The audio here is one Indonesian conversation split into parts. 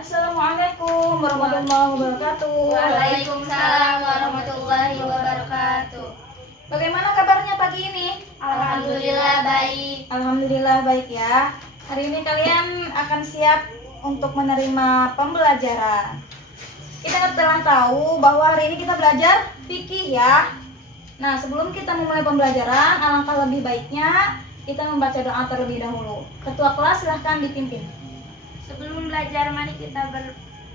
Assalamualaikum warahmatullahi wabarakatuh. Waalaikumsalam warahmatullahi wabarakatuh. Bagaimana kabarnya pagi ini? Alhamdulillah baik. Alhamdulillah baik ya. Hari ini kalian akan siap untuk menerima pembelajaran. Kita telah tahu bahwa hari ini kita belajar fikih ya. Nah, sebelum kita memulai pembelajaran, alangkah lebih baiknya kita membaca doa terlebih dahulu. Ketua kelas silahkan dipimpin. Sebelum belajar, mari kita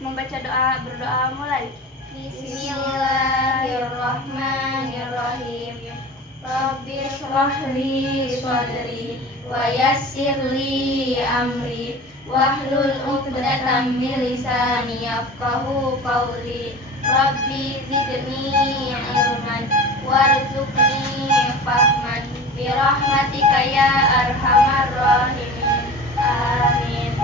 membaca doa, berdoa mulai. Bismillahirrahmanirrahim. Rabbi shrah li sadri wa yassir li amri wahlul 'uqdatam min lisani yafqahu qawli. Rabbi zidni ilman warzuqni fahman bi rahmatika ya arhamar rahimin. Amin.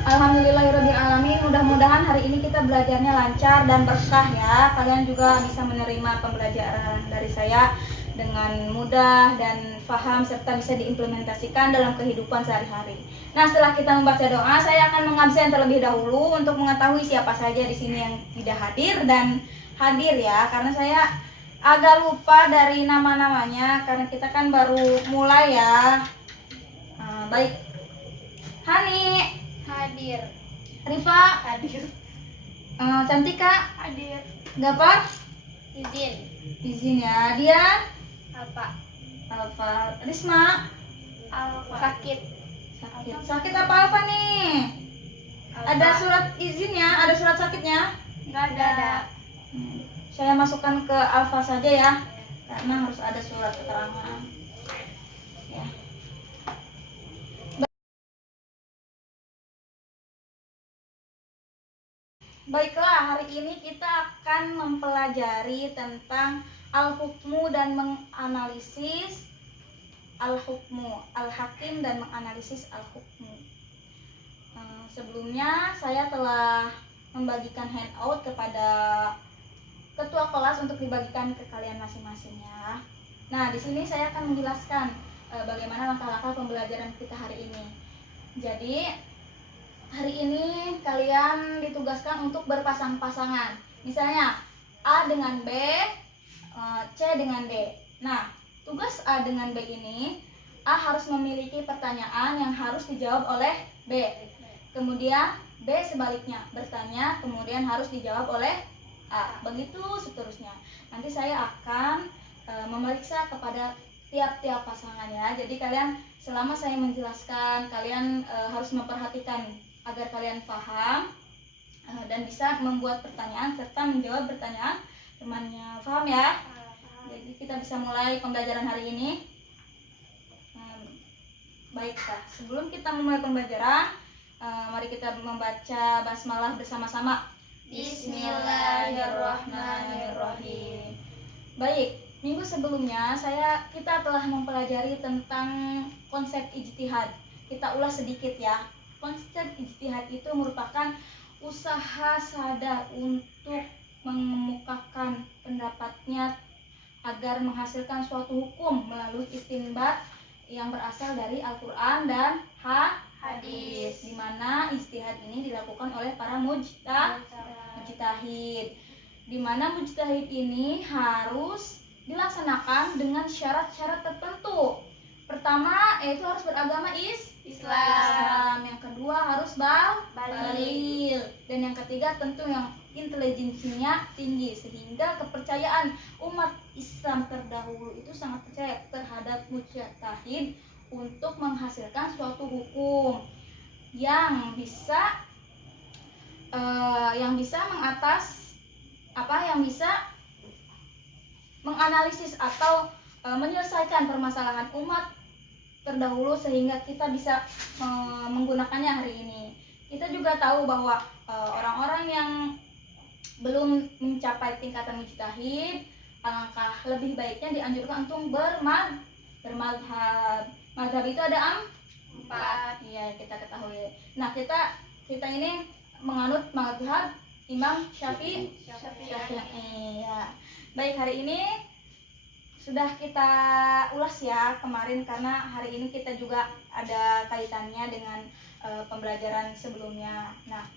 Alhamdulillahirrabbilalamin. Mudah-mudahan hari ini kita belajarnya lancar dan berkah ya. Kalian juga bisa menerima pembelajaran dari saya dengan mudah dan paham serta bisa diimplementasikan dalam kehidupan sehari-hari. Nah, setelah kita membaca doa, saya akan mengabsen terlebih dahulu untuk mengetahui siapa saja di sini yang tidak hadir dan hadir ya. Karena saya agak lupa dari nama-namanya karena kita kan baru mulai ya. Baik. Hani Hadir. Rifa Hadir. Cantika Hadir. Gapar Izin. ya. Dia Apa? Alfa. Risma Sakit. sakit apa Alfa nih? Ada surat izinnya, ada surat sakitnya. Enggak ada. Saya masukkan ke Alfa saja ya, karena harus ada surat keterangan ya. Baiklah, hari ini kita akan mempelajari tentang al-hukmu dan menganalisis al-hukmu, al-hakim dan menganalisis al-hukmu. Sebelumnya saya telah membagikan handout kepada ketua kelas untuk dibagikan ke kalian masing-masing ya. Nah, di sini saya akan menjelaskan bagaimana langkah-langkah pembelajaran kita hari ini. Jadi hari ini kalian ditugaskan untuk berpasang-pasangan. Misalnya A dengan B, C dengan D. Nah, tugas A dengan B ini, A harus memiliki pertanyaan yang harus dijawab oleh B. Kemudian B sebaliknya bertanya, kemudian harus dijawab oleh A. Begitu seterusnya. Nanti saya akan memeriksa kepada tiap-tiap pasangan ya. Jadi kalian selama saya menjelaskan, kalian harus memperhatikan agar kalian paham dan bisa membuat pertanyaan serta menjawab pertanyaan temannya. Paham ya? Jadi kita bisa mulai pembelajaran hari ini. Baiklah, sebelum kita memulai pembelajaran, mari kita membaca basmalah bersama-sama. Bismillahirrahmanirrahim. Baik, minggu sebelumnya kita telah mempelajari tentang konsep ijtihad. Kita ulas sedikit ya. Konsep ijtihad itu merupakan usaha sadar untuk mengemukakan pendapatnya agar menghasilkan suatu hukum melalui istinbat yang berasal dari Al-Quran dan hadis, di mana ijtihad ini dilakukan oleh para mujtahid, di mana mujtahid ini harus dilaksanakan dengan syarat-syarat tertentu. Pertama, yaitu harus beragama Islam. Yang kedua harus balil. Dan yang ketiga tentu yang intelijensinya tinggi, sehingga kepercayaan umat Islam terdahulu itu sangat percaya terhadap mujtahid untuk menghasilkan suatu hukum yang bisa menganalisis atau menyelesaikan permasalahan umat terdahulu sehingga kita bisa menggunakannya hari ini. Kita juga tahu bahwa orang-orang yang belum mencapai tingkatan mujtahid, alangkah lebih baiknya dianjurkan untuk bermadhab. Madhab itu ada 4. Iya, kita ketahui. Nah, kita ini menganut madhab Imam Syafi'i. Ya. Baik, hari ini sudah kita ulas ya kemarin, karena hari ini kita juga ada kaitannya dengan pembelajaran sebelumnya. Nah,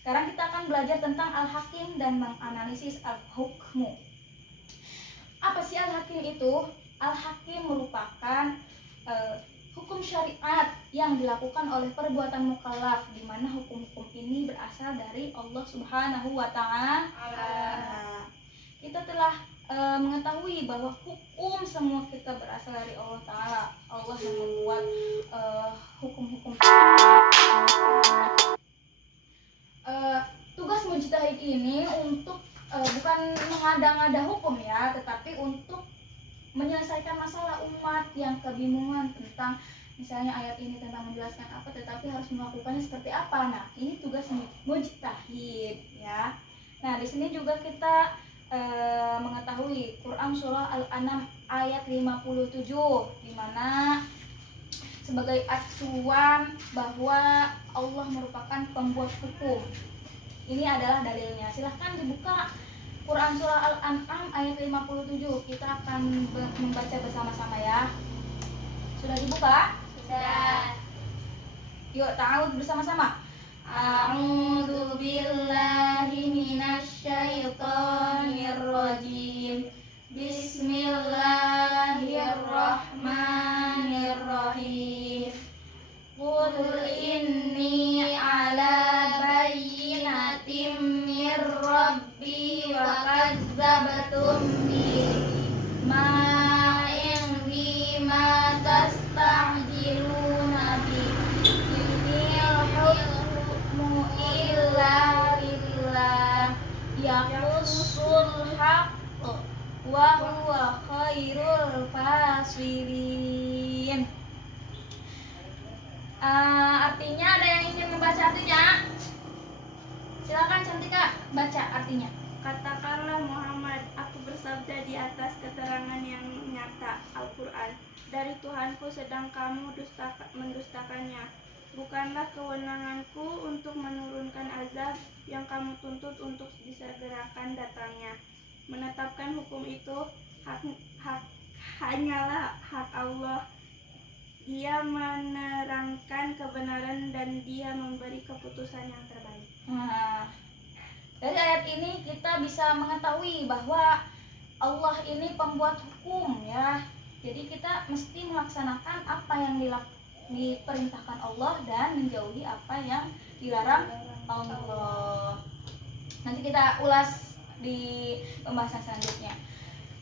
Sekarang kita akan belajar tentang Al-Hakim dan menganalisis Al-Hukmu. Apa sih Al-Hakim itu? Al-Hakim merupakan hukum syariat yang dilakukan oleh perbuatan mukallaf, di mana hukum-hukum ini berasal dari Allah Subhanahu wa Ta'ala. Kita telah mengetahui bahwa hukum semua kita berasal dari Allah Ta'ala. Allah yang membuat hukum-hukum. Tugas mujtahid ini untuk bukan mengada-ngada hukum ya, tetapi untuk menyelesaikan masalah umat yang kebingungan tentang misalnya ayat ini tentang menjelaskan apa, tetapi harus melakukannya seperti apa. Nah, ini tugas mujtahid ya. Nah, di sini juga kita mengetahui Quran surah Al-An'am ayat 57, di mana sebagai acuan bahwa Allah merupakan pembuat hukum. Ini adalah dalilnya. Silahkan dibuka Quran surah Al-An'am ayat 57. Kita akan membaca bersama-sama ya. Sudah dibuka? Sudah. Yuk, ta'awudz bersama-sama. A'udzu billahi minasyaitonir rajim. Bismillahirrahmanirrahim. Qul inni ala bayyinatin mir rabbi wa kadzdzabtum bihi ma indi ma tasta'jiluna bihi innal hukmu illa lillah yaqussul haqq wa huwa khairul fasilin. Artinya ada yang ingin membaca artinya? Silakan Cantika baca artinya. Katakanlah Muhammad, aku bersabda di atas keterangan yang nyata Al-Quran dari Tuhanku, sedang kamu mendustakannya. Bukanlah kewenanganku untuk menurunkan azab yang kamu tuntut untuk disegerakan datangnya. Menetapkan hukum itu hanyalah hak Allah. Dia menerangkan kebenaran dan dia memberi keputusan yang terbaik. Nah, dari ayat ini kita bisa mengetahui bahwa Allah ini pembuat hukum ya. Jadi kita mesti melaksanakan apa yang diperintahkan Allah dan menjauhi apa yang dilarang Allah. Nanti kita ulas di pembahasan selanjutnya.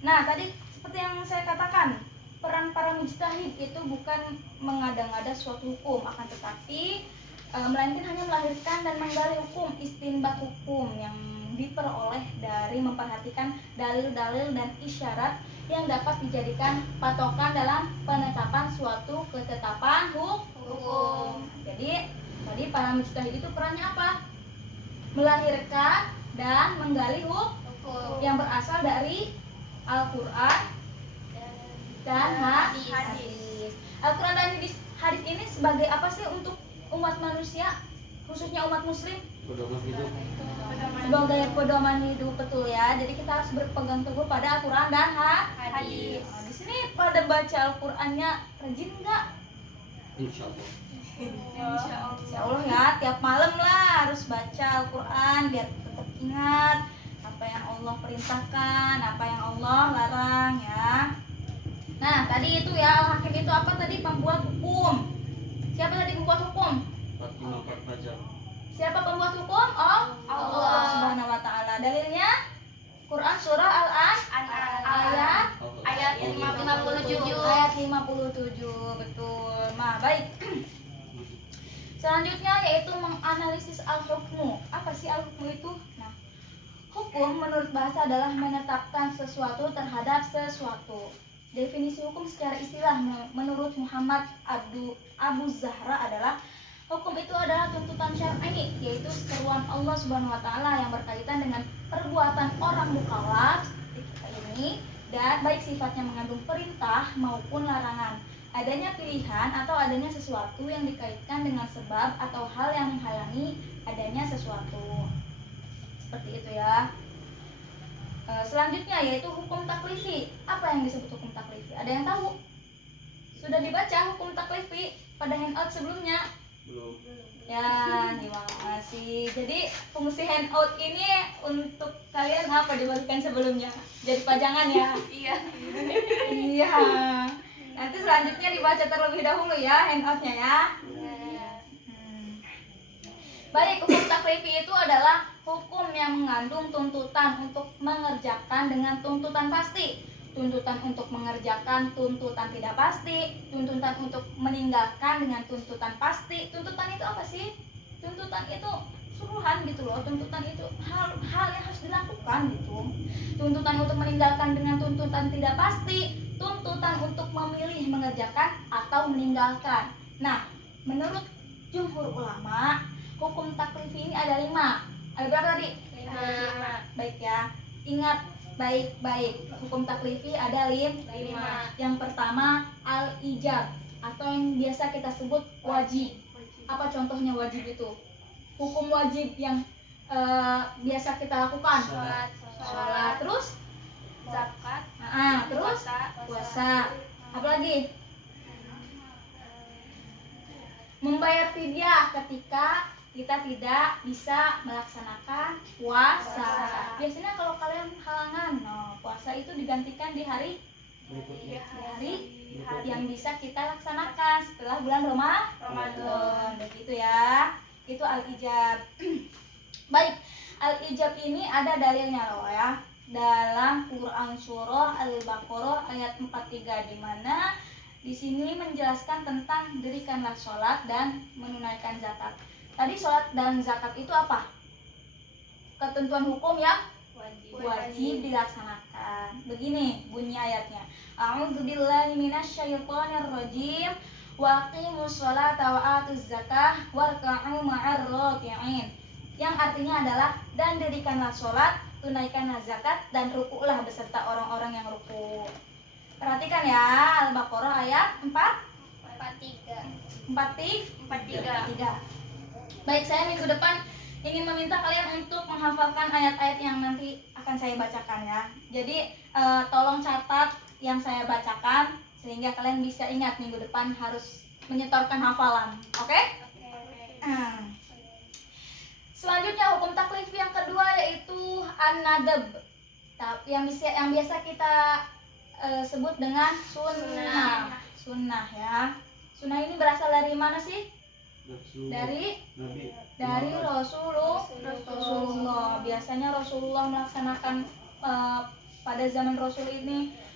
Nah, tadi seperti yang saya katakan, peran para mujtahid itu bukan mengada-ngada suatu hukum, akan tetapi melainkan hanya melahirkan dan menggali hukum, istinbat hukum yang diperoleh dari memperhatikan dalil-dalil dan isyarat yang dapat dijadikan patokan dalam penetapan suatu ketetapan hukum. Jadi tadi para mujtahid itu perannya apa? Melahirkan dan menggali hukum yang berasal dari Al-Quran dan hadis. Al-Quran dan hadis ini sebagai apa sih untuk umat manusia, khususnya umat muslim? Pedoman hidup. Sebagai pedoman hidup, betul ya. Jadi kita harus berpegang teguh pada Al-Quran dan hadis. Nah, di sini pada baca Al-Qurannya rajin nggak? Insya Allah. Insya Allah ya, tiap malam lah harus baca Al-Quran biar tetap ingat apa yang Allah perintahkan, apa yang Allah larang ya. Nah, tadi itu ya, Al-Hakim itu apa tadi? Pembuat hukum. Siapa tadi pembuat hukum? 4 pajak. Siapa pembuat hukum? Oh, Allah Subhanahu wa Ta'ala. Dalilnya Quran surah Al-An'am ayat 57. Ayat 57, betul. Nah, baik. Selanjutnya yaitu menganalisis al-hukmu. Apa sih al-hukmu itu? Nah, hukum menurut bahasa adalah menetapkan sesuatu terhadap sesuatu. Definisi hukum secara istilah menurut Muhammad Abu Zahra adalah hukum itu adalah tuntutan syar'i, yaitu seruan Allah Subhanahu wa Ta'ala yang berkaitan dengan perbuatan orang mukallaf seperti kita ini, dan baik sifatnya mengandung perintah maupun larangan, adanya pilihan atau adanya sesuatu yang dikaitkan dengan sebab atau hal yang menghalangi adanya sesuatu. Seperti itu ya. Selanjutnya yaitu hukum taklifi. Apa yang disebut hukum taklifi? Ada yang tahu? Sudah dibaca hukum taklifi pada handout sebelumnya? Belum. Ya, nih Mas. kasih. Jadi fungsi handout ini untuk kalian apa dibagikan sebelumnya? Jadi pajangan ya. Iya. Iya. Nanti selanjutnya dibaca terlebih dahulu ya handoutnya ya. Baik, hukum taklifi itu adalah hukum yang mengandung tuntutan untuk mengerjakan dengan tuntutan pasti, tuntutan untuk mengerjakan, tuntutan tidak pasti, tuntutan untuk meninggalkan dengan tuntutan pasti. Tuntutan itu apa sih? Tuntutan itu suruhan gitu loh. Tuntutan itu hal yang harus dilakukan gitu. Tuntutan untuk meninggalkan dengan tuntutan tidak pasti, tuntutan untuk memilih mengerjakan atau meninggalkan. Nah, menurut jumhur ulama, hukum taklifi ini ada 5. Ada berapa tadi? 5. Baik ya. Ingat baik-baik. Hukum taklifi ada 5. Yang pertama al-ijab atau yang biasa kita sebut wajib. Apa contohnya wajib itu? Hukum wajib yang biasa kita lakukan. Sholat. Terus Zakat. terus puasa. Apa lagi? Membayar fidyah ketika kita tidak bisa melaksanakan puasa. Biasanya kalau kalian halangan, puasa itu digantikan di hari yang bisa kita laksanakan setelah bulan Ramadan. Begitu ya. Itu al-ijab. Baik, al-ijab ini ada dalilnya loh ya. Dalam Quran surah Al-Baqarah ayat 43 di mana di sini menjelaskan tentang dirikanlah sholat dan menunaikan zakat. Tadi sholat dan zakat itu apa? Ketentuan hukum yang wajib dilaksanakan. Begini bunyi ayatnya. A'udzubillahi minasyaitonirrajim. Wa aqimus sholata wa atuz zakah warka'u ma'ar raki'in. Yang artinya adalah dan dirikanlah sholat, tunaikanlah zakat dan rukuklah beserta orang-orang yang rukuk. Perhatikan ya, Al-Baqarah ayat 43. Baik, saya minggu depan ingin meminta kalian untuk menghafalkan ayat-ayat yang nanti akan saya bacakan ya. Jadi tolong catat yang saya bacakan sehingga kalian bisa ingat minggu depan harus menyetorkan hafalan. Oke? Selanjutnya hukum taklifi yang kedua yaitu an-nadab. Yang biasa kita sebut dengan sunnah ya. Sunnah ini berasal dari mana sih? Dari Rasulullah. Biasanya Rasulullah melaksanakan pada zaman Rasul ini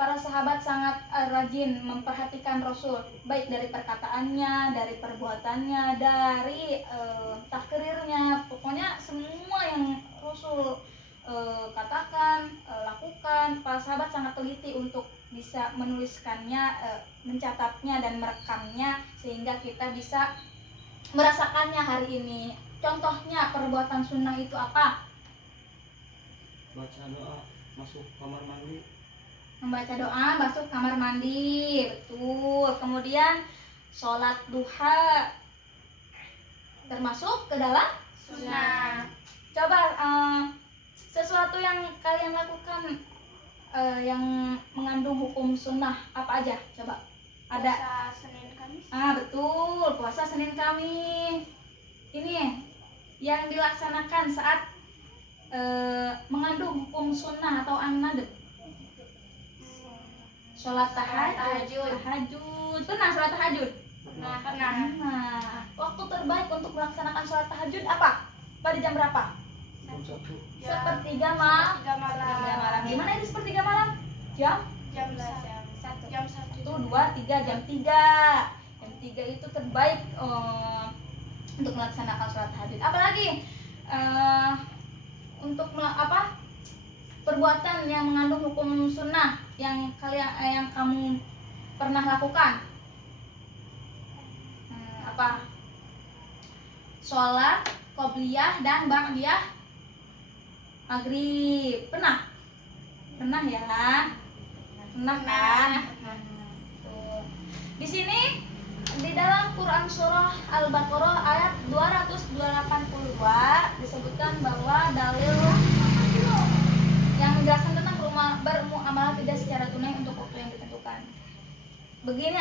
para sahabat sangat rajin memperhatikan Rasul, baik dari perkataannya, dari perbuatannya, dari takrirnya, pokoknya semua yang Rasul katakan, lakukan, para sahabat sangat teliti untuk bisa menuliskannya, mencatatnya dan merekamnya sehingga kita bisa merasakannya hari ini. Contohnya perbuatan sunnah itu apa? Baca doa masuk kamar mandi. Membaca doa masuk kamar mandi, betul. Kemudian sholat duha termasuk ke dalam Sunnah. Coba sesuatu yang kalian lakukan yang mengandung hukum sunnah apa aja? Coba. Ada. Puasa Senin Kamis. Betul, puasa Senin Kamis. Ini yang dilaksanakan saat mengandung hukum sunnah atau an-nadab. Sholat tahajud. Pernah sholat tahajud? Pernah. Nah, waktu terbaik untuk melaksanakan sholat tahajud apa? Pada jam berapa? Sepertiga malam. Gimana itu sepertiga malam? Jam 1. itu 2, 3, jam 3. Jam 3 itu terbaik untuk melaksanakan sholat tahajud. Apalagi untuk perbuatan yang mengandung hukum sunnah yang kamu pernah lakukan. Apa? Sholat qobliyah dan ba'diyah maghrib. Pernah ya? Pernah kan? Tuh. Di sini di dalam Quran surah Al-Baqarah ayat 282 disebutkan bahwa dalil yang menjelaskan tentang bermuamalah tidak secara tunai untuk waktu yang ditentukan. Begini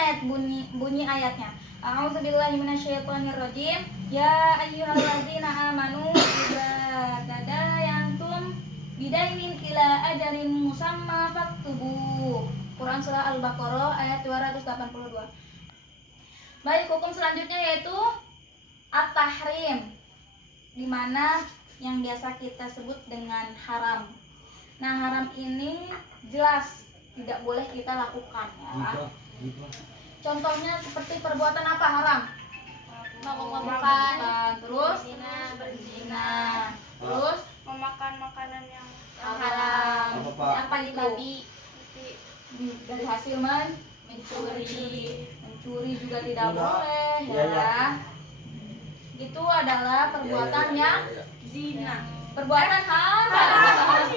bunyi ayatnya. A'udzubillahi minasyaitonirrajim. Ya ayyuhalladzina amanu idza tadayantum bidainin ila ajalin musamma faktubu. Quran surah Al-Baqarah ayat 282. Baik, hukum selanjutnya yaitu at-tahrim, di mana yang biasa kita sebut dengan haram. Nah, haram ini jelas tidak boleh kita lakukan ya. Contohnya seperti perbuatan apa haram? Mabuk-mabukan, Terus berzina, terus memakan makanan yang haram. Apa, Pak? Apa itu? babi, Dari hasil mencuri juga tidak Enggak. boleh Iya, iya. ya. Itu adalah perbuatan yang zina. perbuatan haram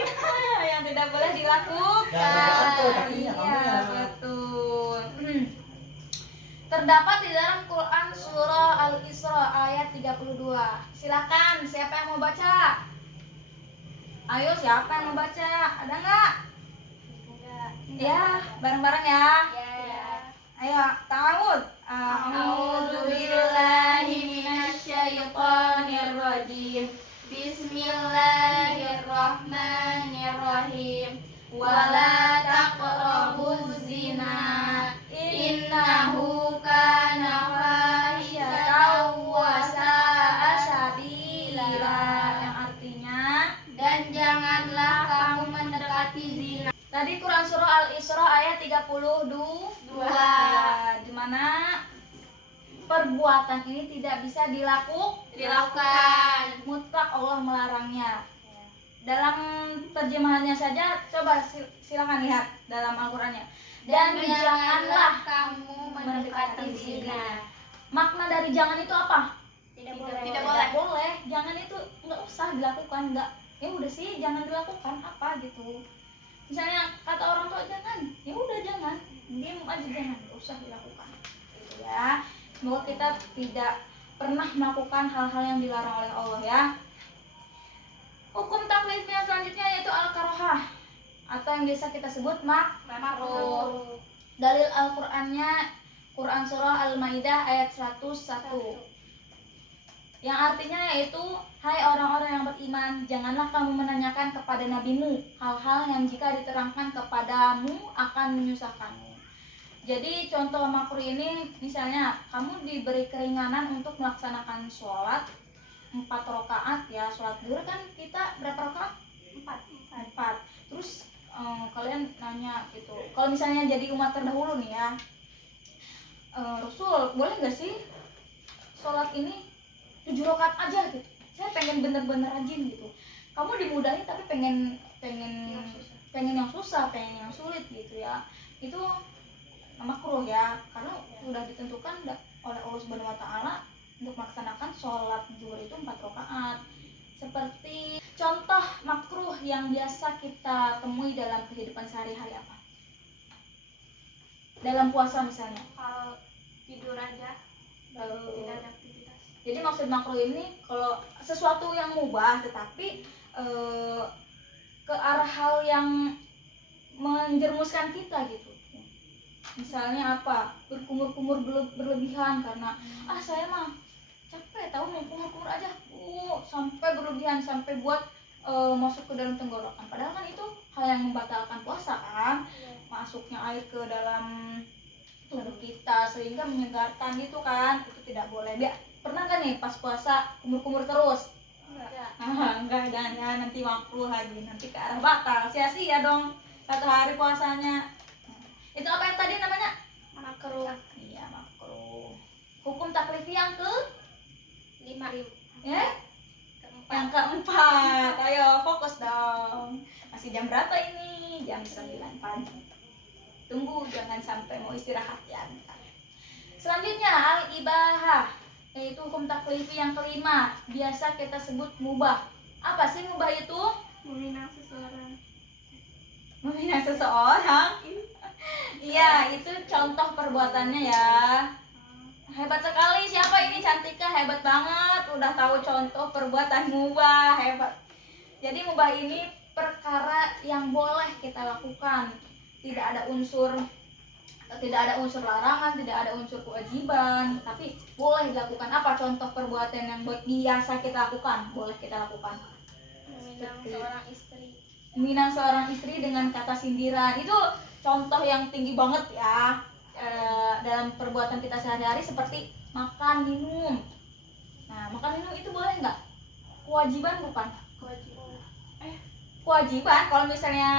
yang tidak boleh dilakukan. betul, kakinya kamu Iya, ya. betul. Terdapat di dalam Quran surah Al-Isra ayat 32. Silakan, siapa yang mau baca? Ayo, siapa yang mau baca? Ada nggak? Ya, bareng-bareng ya. Ayo, ta'awud. A'udzu billahi minasyaitonir rajim. Bismillahirrahmanirrahim. Wala taqrabuz zina innahu kana fahisyatan wa sa'a sabila. Yang artinya, Dan janganlah kamu mendekati zina. tadi Quran surah Al-Isra ayat 32. Ya, di mana perbuatan ini tidak bisa Dilakukan. mutlak Allah melarangnya. Dalam terjemahannya saja, coba silakan lihat dalam Al-Qur'annya. Dan janganlah kamu mendekati zina. makna dari jangan itu apa? Tidak Tidak boleh. boleh. Jangan itu nggak usah dilakukan, nggak. Ya udah sih, jangan dilakukan apa gitu. Misalnya kata orang tua jangan, ya udah jangan, diam aja, jangan, nggak usah dilakukan. Gitu ya. Semoga kita tidak pernah melakukan hal-hal yang dilarang oleh Allah ya. Hukum taklifnya selanjutnya yaitu al-karohah, atau yang biasa kita sebut makruh. Dalil Al-Qur'annya Quran surah Al-Maidah ayat 101. Yang artinya yaitu, hai orang-orang yang beriman, janganlah kamu menanyakan kepada nabimu hal-hal yang jika diterangkan kepadamu akan menyusahkanmu. Jadi contoh makruh ini, misalnya kamu diberi keringanan untuk melaksanakan sholat 4 rakaat ya. Sholat zuhur kan kita berapa rakaat? 4. Terus kalian nanya gitu, kalau misalnya jadi umat terdahulu nih ya, Rasul boleh nggak sih sholat ini 7 rakaat aja gitu? Saya pengen bener-bener rajin gitu. Kamu dimudahin tapi pengen yang susah, pengen yang sulit gitu ya. Itu makruh ya, karena sudah ditentukan oleh Allah Subhanahu wa taala untuk melaksanakan sholat zuhur itu 4 rakaat. Seperti contoh makruh yang biasa kita temui dalam kehidupan sehari-hari apa? Dalam puasa misalnya. Kalau tidur aja, tidak ada aktivitas. Jadi maksud makruh ini kalau sesuatu yang mubah tetapi ke arah hal yang menjerumuskan kita gitu. Misalnya apa? Berkumur-kumur berlebihan karena saya mah capek tahu mau kumur-kumur aja. Sampai berlebihan sampai buat masuk ke dalam tenggorokan. Padahal kan itu hal yang membatalkan puasa kan. Masuknya air ke dalam tubuh kita sehingga menyegarkan gitu kan. Itu tidak boleh. Pernah kan nih pas puasa kumur-kumur terus? Enggak dan ya, nanti makruh lagi, nanti ke arah batal, sia-sia dong 1 hari puasanya. Itu apa yang tadi namanya? Makruh. Iya, makruh. Hukum taklifi yang ke 5. ya? Yang keempat. Ayo fokus dong. Masih jam berapa ini? Jam 9 pagi. Tunggu, jangan sampai mau istirahat ya. Selanjutnya al-ibahah, yaitu hukum taklifi yang kelima, biasa kita sebut mubah. Apa sih mubah itu? Meminang seseorang. Menghina seseorang. Iya, itu contoh perbuatannya ya. Hebat sekali, siapa ini? Cantika, hebat banget. Udah tahu contoh perbuatan mubah, hebat. Jadi mubah ini perkara yang boleh kita lakukan. Tidak ada unsur tidak ada unsur larangan, tidak ada unsur kewajiban, tapi boleh dilakukan. Apa contoh perbuatan yang biasa kita lakukan? Boleh kita lakukan. Meminang seorang istri. Meminang seorang istri dengan kata sindiran, itu contoh yang tinggi banget ya. Dalam perbuatan kita sehari-hari seperti makan, minum. Nah, makan minum itu boleh nggak? Kewajiban bukan? Kewajiban. Kalau misalnya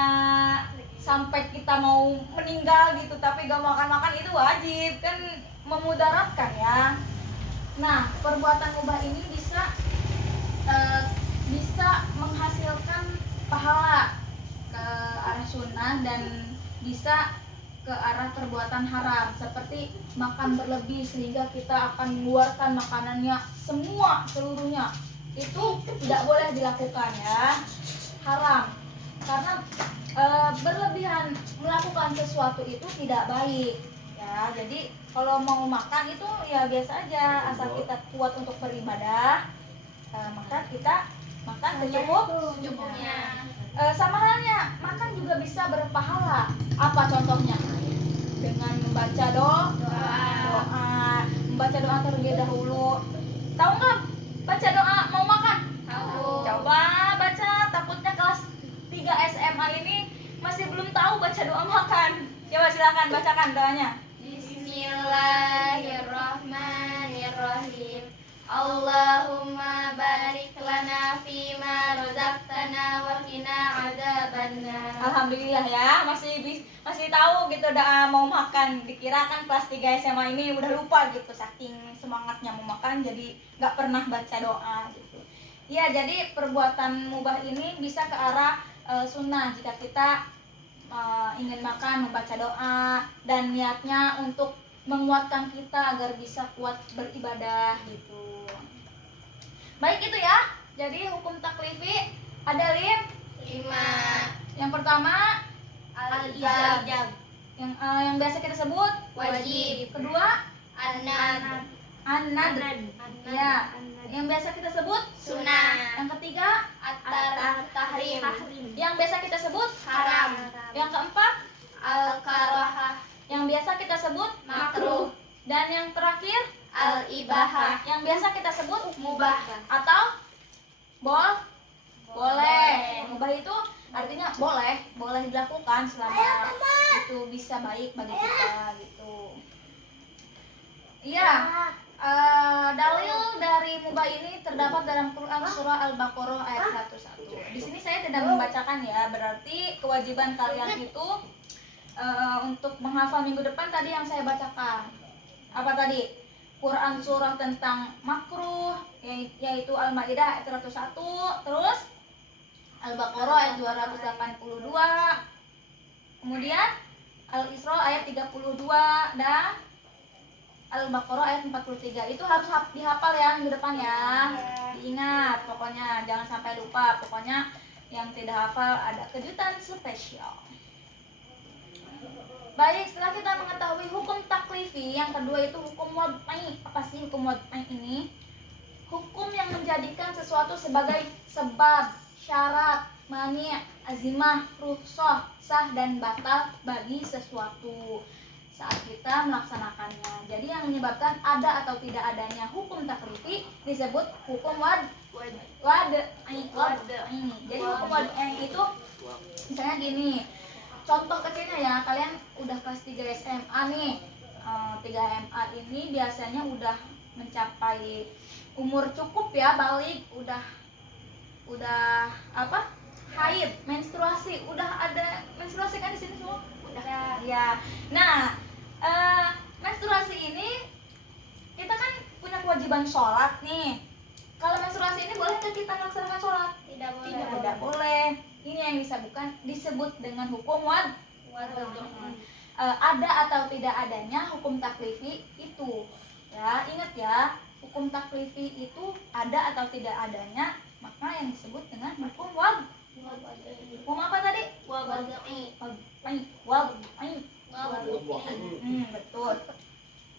sampai kita mau meninggal gitu tapi gak makan-makan itu wajib, kan memudaratkan ya. Nah, perbuatan mubah ini bisa menghasilkan pahala ke arah sunnah dan bisa ke arah perbuatan haram, seperti makan berlebih sehingga kita akan mengeluarkan makanannya seluruhnya. Itu tidak boleh dilakukan ya, haram. Karena berlebihan melakukan sesuatu itu tidak baik ya. Jadi kalau mau makan itu ya biasa aja, asal kita kuat untuk beribadah, maka kita makan secukupnya. Sama halnya makan juga bisa berpahala. Apa contohnya? Dengan membaca doa, membaca doa terlebih dahulu. Tahu nggak baca doa mau makan? Tahu. Coba baca, takutnya kelas 3 SMA ini masih belum tahu baca doa makan. Coba silakan bacakan doanya. Bismillahirrahmanirrahim. Allahumma barik lana fima razaqtana wa qina adzabannar. Alhamdulillah ya, masih tahu gitu doa mau makan. Dikira kan kelas 3 SMA ini udah lupa gitu, saking semangatnya mau makan jadi nggak pernah baca doa gitu. Ya, jadi perbuatan mubah ini bisa ke arah sunnah jika kita ingin makan, membaca doa, dan niatnya untuk menguatkan kita agar bisa kuat beribadah gitu. Baik, itu ya. Jadi hukum taklifi ada 5. Yang pertama Al-ijab. yang biasa kita sebut Wajib. Kedua An-nadb. an-nadb. Ya, yang biasa kita sebut Sunnah. Yang ketiga Tahrim. yang biasa kita sebut Haram. Yang keempat Al-karahah. yang biasa kita sebut Makruh. Dan yang terakhir Al-ibahah. yang biasa kita sebut Mubah. atau boleh. Mubah itu artinya boleh dilakukan selama itu bisa baik bagi kita gitu. Iya. Dalil dari mubah ini terdapat dalam Quran surah Al-Baqarah ayat 101. Di sini saya tidak membacakan ya, berarti kewajiban kalian itu untuk menghafal minggu depan tadi yang saya bacakan. Apa tadi? Quran surah tentang makruh yaitu Al-Maidah ayat 101, terus Al-Baqarah ayat 282, kemudian Al-Isra ayat 32 dan Al-Baqarah ayat 43. Itu harus dihafal ya minggu depan ya. Diingat pokoknya, jangan sampai lupa. Pokoknya yang tidak hafal ada kejutan spesial. Baik, setelah kita mengetahui hukum taklifi, yang kedua itu hukum wad'i. Apa sih hukum wad'i ini? Hukum yang menjadikan sesuatu sebagai sebab, syarat, mani', azimah, rukhsah, sah dan batal bagi sesuatu saat kita melaksanakannya. Jadi yang menyebabkan ada atau tidak adanya hukum taklifi disebut hukum wad'i. Jadi hukum wad'i itu misalnya gini. Contoh kecilnya ya, kalian udah kelas 3 SMA nih. 3 SMA ini biasanya udah mencapai umur cukup ya, balik, udah apa? Haid, menstruasi, udah ada menstruasi kan di sini semua? Udah. Ya. Nah, menstruasi ini kita kan punya kewajiban sholat nih. Kalau menstruasi ini boleh nggak kita melaksanakan sholat? Tidak boleh. Ini yang disebut dengan hukum wad'i. Ada atau tidak adanya hukum taklifi itu. Ya, ingat ya, hukum taklifi itu ada atau tidak adanya, maka yang disebut dengan hukum wad'i. Hukum apa tadi? Wad'i. Betul.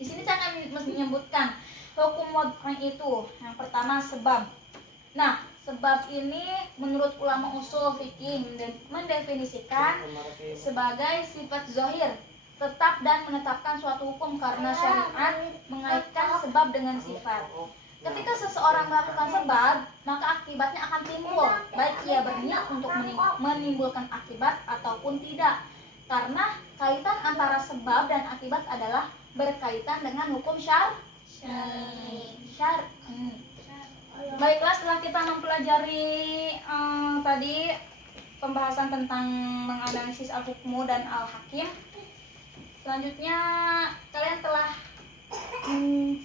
Di sini saya akan menyebutkan hukum wad'i itu. Yang pertama sebab. Nah, sebab ini menurut ulama usul fikih mendefinisikan sebagai sifat zahir tetap dan menetapkan suatu hukum karena syariat mengaitkan sebab dengan sifat. Ketika seseorang melakukan sebab, maka akibatnya akan timbul, baik ia berniat untuk menimbulkan akibat ataupun tidak. Karena kaitan antara sebab dan akibat adalah berkaitan dengan hukum syar'i. Baiklah, setelah kita mempelajari tadi pembahasan tentang menganalisis al-hukmu dan al-hakim, selanjutnya kalian telah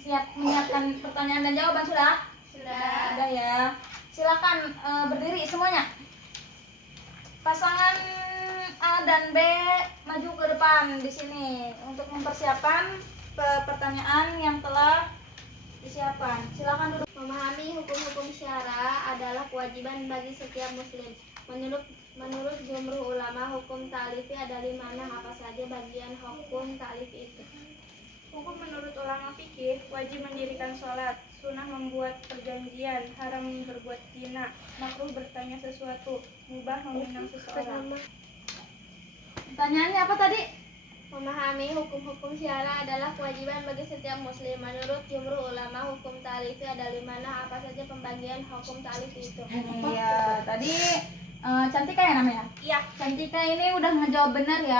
siap menyiapkan pertanyaan dan jawaban sudah? Sudah ya. Silakan berdiri semuanya. Pasangan A dan B maju ke depan di sini untuk mempersiapkan pertanyaan yang telah disiapkan. Silakan duduk. Memahami hukum-hukum syara adalah kewajiban bagi setiap muslim. Menurut jumhur ulama, hukum ta'lifi ada 5 enam. Apa saja bagian hukum ta'lifi itu? Hukum menurut ulama fikih, wajib mendirikan sholat, sunnah membuat perjanjian, haram berbuat zina, makruh bertanya sesuatu, mubah meminang seseorang. Pertanyaannya apa tadi? Memahami hukum-hukum syara adalah kewajiban bagi setiap muslim. Menurut jumhur ulama, hukum ta'lifi ada 5 enam. Apa saja pembagian hukum ta'lifi itu? Iya, tadi Cantika ya namanya? Iya. Cantika ini udah ngejawab benar ya.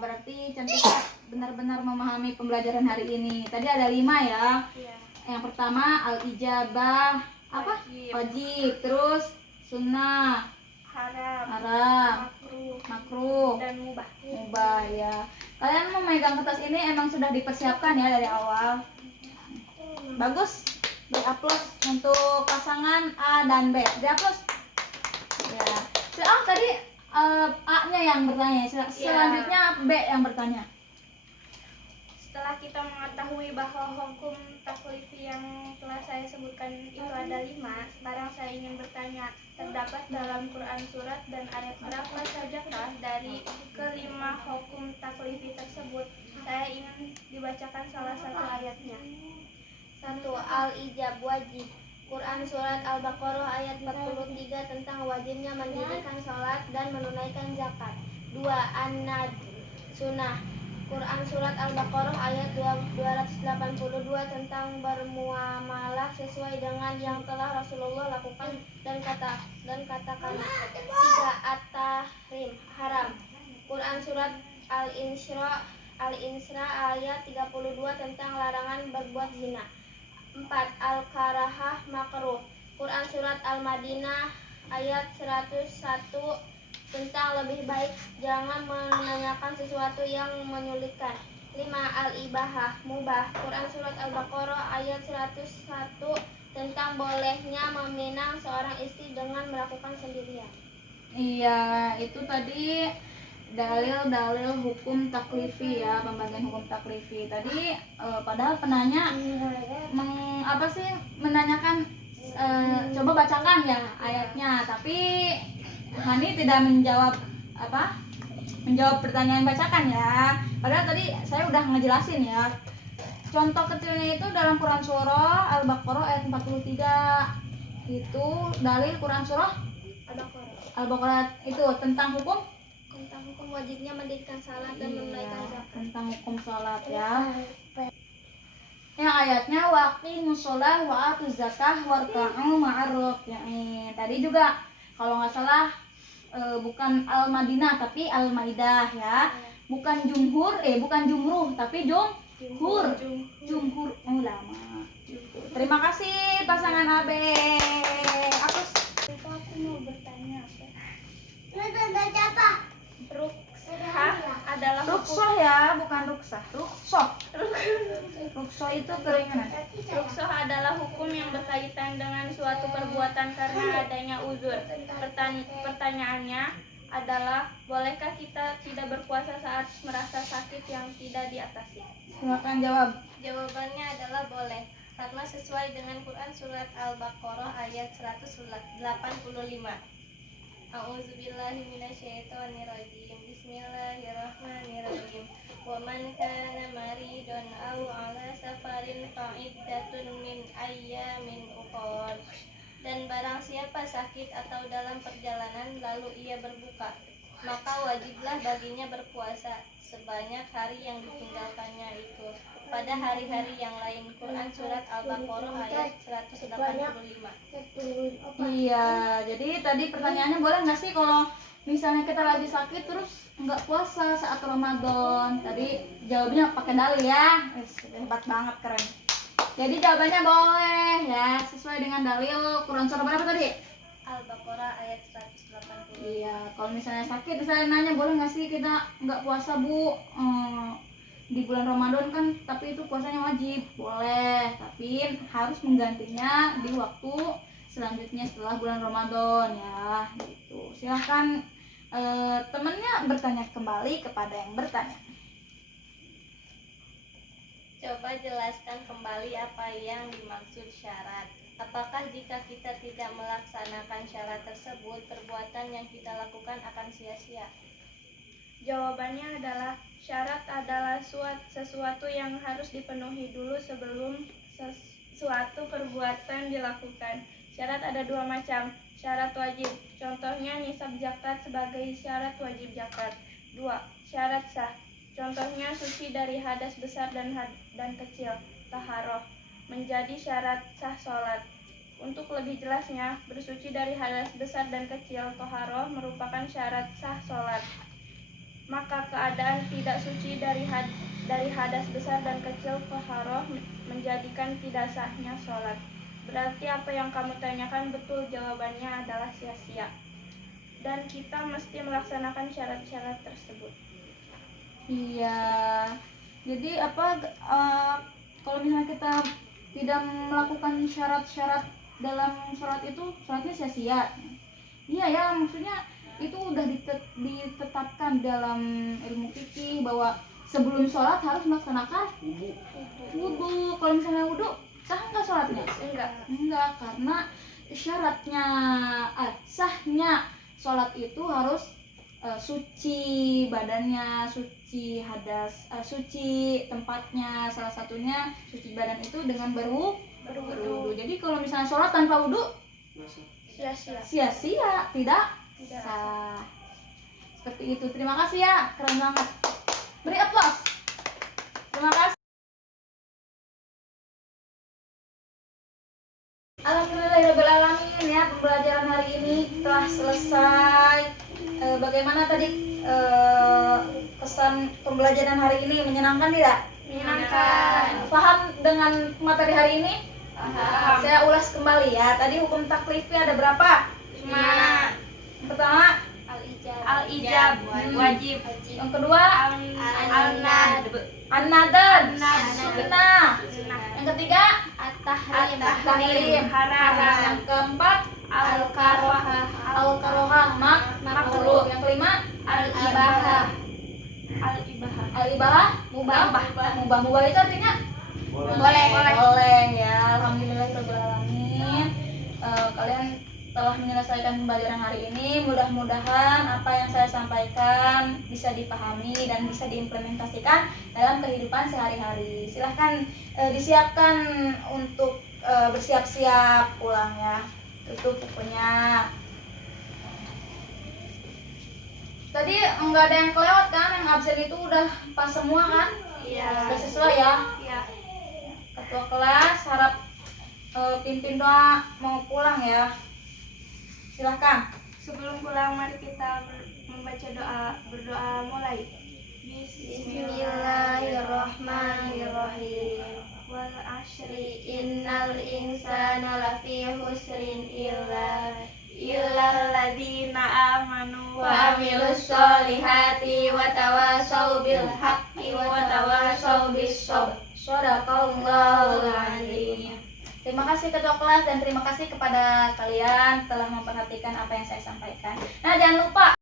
Berarti Cantika benar-benar memahami pembelajaran hari ini. Tadi ada 5 ya. Iya. Yang pertama al-ijabah apa? Wajib. Terus sunnah, haram, makruh, dan mubah. mubah ya. Kalian memegang kertas ini emang sudah dipersiapkan ya dari awal. Bagus. Beri aplaus untuk pasangan A dan B. Beri aplaus. Ya. Tadi A-nya yang bertanya. Selanjutnya B yang bertanya. Setelah kita mengetahui bahwa hukum taklifi yang telah saya sebutkan itu ada 5, sekarang saya ingin bertanya, terdapat dalam Quran surat dan ayat berapa sajakah dari kelima hukum taklifi tersebut? Saya ingin dibacakan salah satu ayatnya. 1. Al-ijab wajib. Quran surat Al-Baqarah ayat 43 tentang wajibnya mendirikan sholat dan menunaikan zakat. 2. An-nad sunnah. Quran surat Al-Baqarah ayat 282 tentang bermuamalah sesuai dengan yang telah Rasulullah lakukan dan katakan. 3. At-tahrim haram. Quran surat Al-Isra ayat 32 tentang larangan berbuat zina. 4. Al-karahah makruh. Quran surat Al-Madinah ayat 101 tentang lebih baik jangan menanyakan sesuatu yang menyulitkan. 5. Al-ibahah mubah. Quran surat Al-Baqarah ayat 101 tentang bolehnya meminang seorang istri dengan melakukan sendirian. Iya, itu tadi dalil-dalil hukum taklifi ya, pembagian hukum taklifi. Tadi padahal penanya menanyakan coba bacakan ya ayatnya, tapi Hani tidak menjawab menjawab pertanyaan bacakan ya. Padahal tadi saya udah ngejelasin ya. Contoh kecilnya itu dalam Quran surah Al-Baqarah ayat 43. Itu dalil Quran surah Al-Baqarah itu tentang hukum wajibnya mendirikan salat dan menunaikan zakat. Tentang hukum salat ya. Yang ayatnya waqimus shalah wa atuz zakah warka'u ma'ar raki'in. Tadi juga kalau nggak salah bukan Al-Madinah tapi Al-Maidah ya. Bukan jumhur tapi jumhur ulama. Terima kasih pasangan AB. Aku mau bertanya apa? Ruksoh ya, bukan ruksah. Ruksoh itu keringanan. Ruksoh adalah hukum yang berkaitan dengan suatu perbuatan karena adanya uzur. Pertanyaannya adalah, bolehkah kita tidak berpuasa saat merasa sakit yang tidak diatasi? Silakan jawab. Jawabannya adalah boleh, karena sesuai dengan Quran surat Al-Baqarah ayat 185. A'udzubillahi minasyaitonirrajim. Bismillahirrahmanirrahim. Wa man kana maridun aw 'ala safarin fa'iddatun min ayyamin ukhra. Dan barang siapa sakit atau dalam perjalanan lalu ia berbuka, maka wajiblah baginya berpuasa sebanyak hari yang ditinggalkannya itu pada hari-hari yang lain. Quran Surat Al-Baqarah ayat 185. Iya, jadi tadi pertanyaannya boleh nggak sih kalau misalnya kita lagi sakit terus nggak puasa saat Ramadan? Tadi jawabnya pakai dalil ya. Hebat banget, keren. Jadi jawabannya boleh ya, sesuai dengan dalil Quran surah berapa tadi? Al-Baqarah ayat 180. Iya, kalau misalnya sakit saya nanya boleh nggak sih kita nggak puasa Bu? Di bulan Ramadan kan, tapi itu puasanya wajib. Boleh, tapi harus menggantinya di waktu selanjutnya setelah bulan Ramadan ya, gitu. Silahkan temennya bertanya kembali kepada yang bertanya. Coba jelaskan kembali apa yang dimaksud syarat. Apakah jika kita tidak melaksanakan syarat tersebut, perbuatan yang kita lakukan akan sia-sia? Jawabannya adalah syarat adalah sesuatu yang harus dipenuhi dulu sebelum suatu perbuatan dilakukan. Syarat ada dua macam. Syarat wajib, contohnya nisab zakat sebagai syarat wajib zakat. 2. Syarat sah, contohnya suci dari hadas besar dan kecil, taharoh, menjadi syarat sah sholat. Untuk lebih jelasnya, bersuci dari hadas besar dan kecil, taharoh, merupakan syarat sah sholat. Maka keadaan tidak suci dari hadas besar dan kecil, taharoh, menjadikan tidak sahnya sholat. Berarti apa yang kamu tanyakan betul, jawabannya adalah sia-sia. Dan kita mesti melaksanakan syarat-syarat tersebut. Iya, jadi kalau misalnya kita tidak melakukan syarat-syarat dalam sholat itu, sholatnya sia-sia. Iya ya, maksudnya itu udah ditetapkan dalam ilmu fikih bahwa sebelum sholat harus melaksanakan wudu. Kalau misalnya wudu, sah nggak sholatnya? Enggak, karena syaratnya sahnya sholat itu harus suci badannya, suci hadas, suci tempatnya. Salah satunya suci badan itu dengan berwudu. Jadi kalau misalnya sholat tanpa wudu, sia-sia, tidak sah. Seperti itu. Terima kasih ya, keren banget. Beri aplaus. Terima kasih. Alhamdulillahirrahmanirrahim ya, pembelajaran hari ini telah selesai. Bagaimana tadi kesan pembelajaran hari ini? Menyenangkan tidak? Menyenangkan. Paham dengan materi hari ini? Paham. Saya ulas kembali ya. Tadi hukum taklifnya ada berapa? 5. Yang pertama Al-ijab, wajib. yang kedua an-nadab, sunnah. Yang ketiga at-tahrim, haram. Yang keempat al-karohah, makruh. Yang kelima al-ibahah, mubah itu artinya boleh ya. Alhamdulillahirrahmanirrahim. Kalian telah menyelesaikan pembelajaran hari ini. Mudah-mudahan apa yang saya sampaikan bisa dipahami dan bisa diimplementasikan dalam kehidupan sehari-hari. Silahkan disiapkan untuk bersiap-siap pulang ya. Tutup bukunya. Tadi enggak ada yang kelewat kan? Yang absen itu udah pas semua kan? Iya. Udah sesuai ya? Iya. Ketua kelas harap pimpin doa mau pulang ya. Silahkan. Sebelum pulang, mari kita membaca berdoa mulai. Bismillahirrahmanirrahim. Wal ashri Innal insana lafi husrin illa illalladzina amanu wa amilus solihati wa tawasau bil haqqi wa tawasau bis sabr. Shadaqallahul azim. Terima kasih ketua kelas dan terima kasih kepada kalian telah memperhatikan apa yang saya sampaikan. Nah, jangan lupa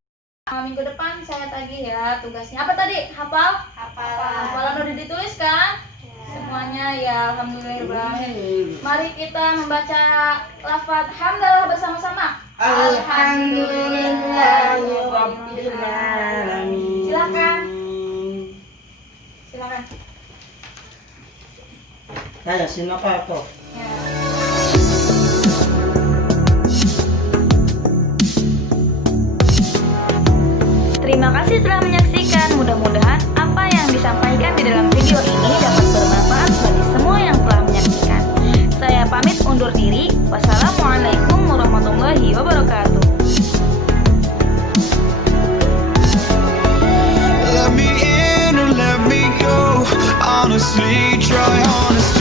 minggu depan saya tagih ya tugasnya. Apa tadi? Hafalan udah ditulis kan? Semuanya ya, alhamdulillahirrahmanirrahim. Mari kita membaca lafaz hamdalah bersama-sama. Alhamdulillahirrabbilalamin. Silakan. Saya silakan kok. Ya. undur diri. Wassalamualaikum warahmatullahi wabarakatuh. Let me in or let me go. Honestly, try honestly.